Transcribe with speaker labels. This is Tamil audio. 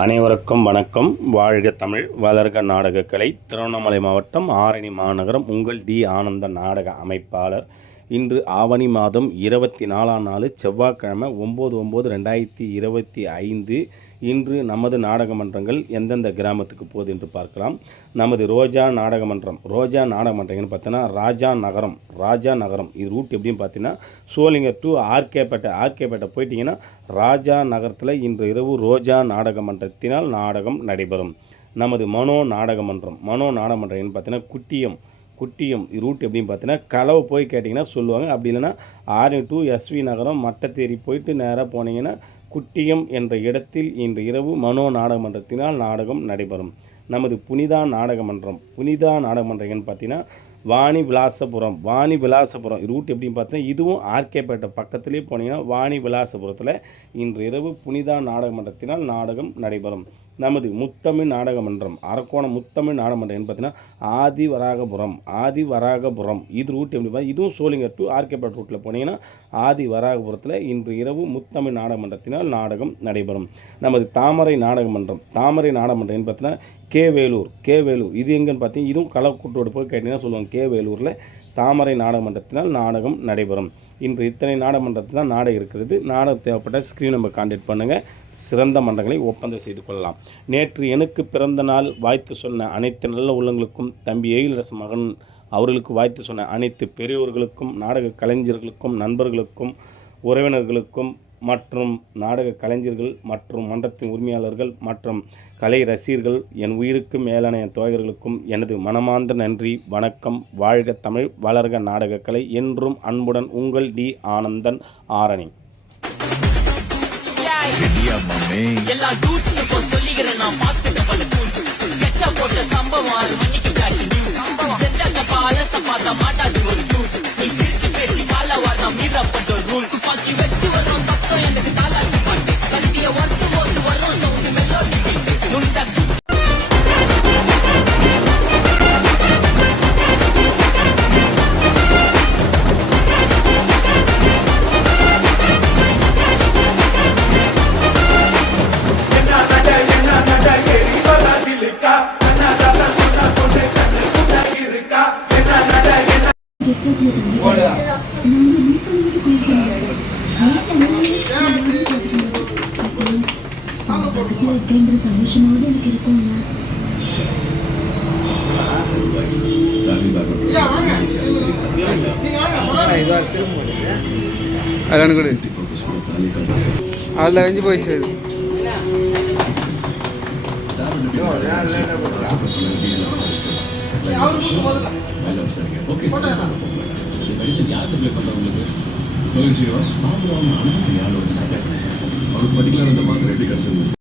Speaker 1: அனைவருக்கும் வணக்கம். வாழ்க தமிழ் வளர்க நாடகக்கலை. திருவண்ணாமலை மாவட்டம் ஆரணி மாநகரம். உங்கள் டி. ஆனந்த நாடக அமைப்பாளர் இன்று ஆவணி மாதம் இருபத்தி நாலாம் நாள் செவ்வாய்க்கிழமை ஒம்பது ஒம்பது ரெண்டாயிரத்தி இருபத்தி ஐந்து. இன்று நமது நாடக மன்றங்கள் எந்தெந்த கிராமத்துக்கு போகுது என்று பார்க்கலாம். நமது ரோஜா நாடக மன்றம் ரோஜா நாடக மன்றங்கள்னு ராஜா நகரம். ராஜா நகரம். இது ரூட் எப்படின்னு பார்த்தீங்கன்னா சோலிங்கர் டு ஆர்கேப்பேட்டை ஆர்கேப்பேட்டை போயிட்டீங்கன்னா ராஜா நகரத்தில் இன்று இரவு ரோஜா நாடக மன்றத்தினால் நாடகம் நடைபெறும். நமது மனோ நாடக மன்றம் மனோ நாடக மன்றம் பார்த்தீங்கன்னா குட்டியம். குட்டியம் ரூட் எப்படின்னு பார்த்தீங்கன்னா கலவை போய் கேட்டிங்கன்னா சொல்லுவாங்க. அப்படி இல்லைன்னா ஆர்எ டு எஸ்வி நகரம் மட்டத்தேரி போயிட்டு நேராக போனீங்கன்னா குட்டியம் என்ற இடத்தில் இன்று இரவு மனோ நாடகமன்றத்தினால் நாடகம் நடைபெறும். நமது புனிதா நாடக மன்றம் புனிதா நாடகமன்றம் பார்த்தீங்கன்னா வாணி விலாசபுரம் வாணி விலாசபுரம் ரூட் எப்படின்னு பார்த்தீங்கன்னா இதுவும் ஆர்கேபேட்டை பக்கத்துலேயே போனீங்கன்னா வாணி விலாசபுரத்தில் இன்று இரவு புனிதா நாடக மன்றத்தினால் நாடகம் நடைபெறும். நமது முத்தமிழ் நாடக மன்றம் அரக்கோணம் முத்தமிழ் நாடக மன்றம் பார்த்தீங்கன்னா ஆதி வராகபுரம் ஆதி வராகபுரம் இது ரூட் எப்படி பார்த்தா இதுவும் சோளிங்கர் டு ஆர்கேபேட் ரூட்டில் போனீங்கன்னா ஆதி வராகபுரத்தில் இன்று இரவு முத்தமிழ் நாடக மன்றத்தினால் நாடகம் நடைபெறும். நமது தாமரை நாடக மன்றம் தாமரை நாடக மன்றம் பார்த்தீங்கன்னா கே வேலூர் கே வேலூர். இது எங்கன்னு பார்த்தீங்கன்னா இதுவும் கலக்கூட்டோடு போய் கேட்டிங்கன்னா சொல்லுவாங்க. கே வேலூரில் தாமரை நாடக மன்றத்தினால் நாடகம் நடைபெறும். இன்று இத்தனை நாடகமன்றத்தில் தான் நாடகம் இருக்கிறது. நாடகம் தேவைப்பட்ட ஸ்க்ரீன் நம்பர் கான்டாக்ட் பண்ணுங்கள் சிறந்த மன்றங்களை ஒப்பந்தம் செய்து கொள்ளலாம். நேற்று எனக்கு பிறந்த நாள் வாய்த்து சொன்ன அனைத்து நல்ல உள்ளங்களுக்கும் தம்பி எயிலரசு மகன் அவர்களுக்கு வாய்த்து சொன்ன அனைத்து பெரியவர்களுக்கும் நாடக கலைஞர்களுக்கும் நண்பர்களுக்கும் உறவினர்களுக்கும் மற்றும் நாடக கலைஞர்கள் மற்றும் மன்றத்தின் உரிமையாளர்கள் மற்றும் கலை ரசிகர்கள் என் உயிருக்கு மேலான என் தோழர்களுக்கும் எனது மனமார்ந்த நன்றி வணக்கம் வாழ்க தமிழ் வளர்க நாடகக்கலை என்றும் அன்புடன் உங்கள் டி. ஆனந்தன் ஆரணி.
Speaker 2: எல்லா சொல்லிக்கிறேன் நான் போட்ட சம்பவம் மாட்டாது കേന്ദ്ര സന്തോഷമോടെ എനിക്കിരിക്കുന്ന അതാണ് കൂടെ ആളുടെ അഞ്ച് പോയി No,
Speaker 3: ya, ya, ya, ya. Madam சரிங்க ஓகே மெடிசன் யார் சப்ளை பண்ணுறா உங்களுக்கு
Speaker 4: மகிழ்ச்சியோஸ் நாங்களும் அவங்க அண்ணன் யாரோட சப்ளை
Speaker 5: அவருக்கு பர்டிகுலர் அந்த ரெடி எப்படி கன்சூம்